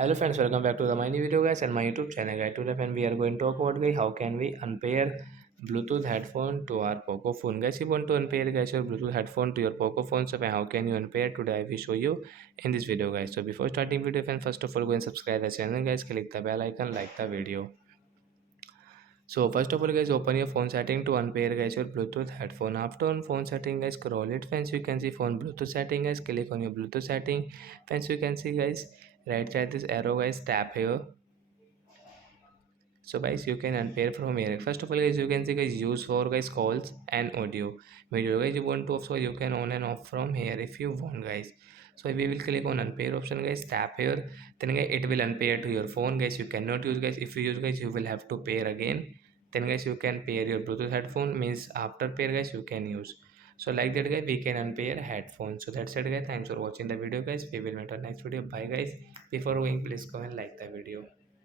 Hello friends, welcome back to my new video guys and my YouTube channel guys. Today friend we are going to talk about guys how can we unpair Bluetooth headphone to our Poco phone. Guys, you want to unpair guys your Bluetooth headphone to your Poco phone, so how can you unpair? Today I will show you in this video guys. So before starting video friend, first of all go and subscribe the channel guys, click the bell icon, like the video. So first of all guys, open your phone setting to unpair guys your Bluetooth headphone. After on phone setting guys, scroll it friends, you can see phone Bluetooth setting guys, click on your Bluetooth setting. Friends, you can see guys right side this arrow guys, tap here. So guys, you can unpair from here. First of all guys, you can see guys use for guys calls and audio video guys. You want to off, so you can on and off from here if you want guys. So we will click on unpair option guys, tap here, then guys it will unpair to your phone guys. You cannot use guys. If you use guys, you will have to pair again. Then guys you can pair your Bluetooth headphone, means after pair guys you can use. So like that guys, we can unpair headphones. So that's it guys, thanks for watching the video guys. We will meet on next video. Bye guys. Before going, please go and like the video.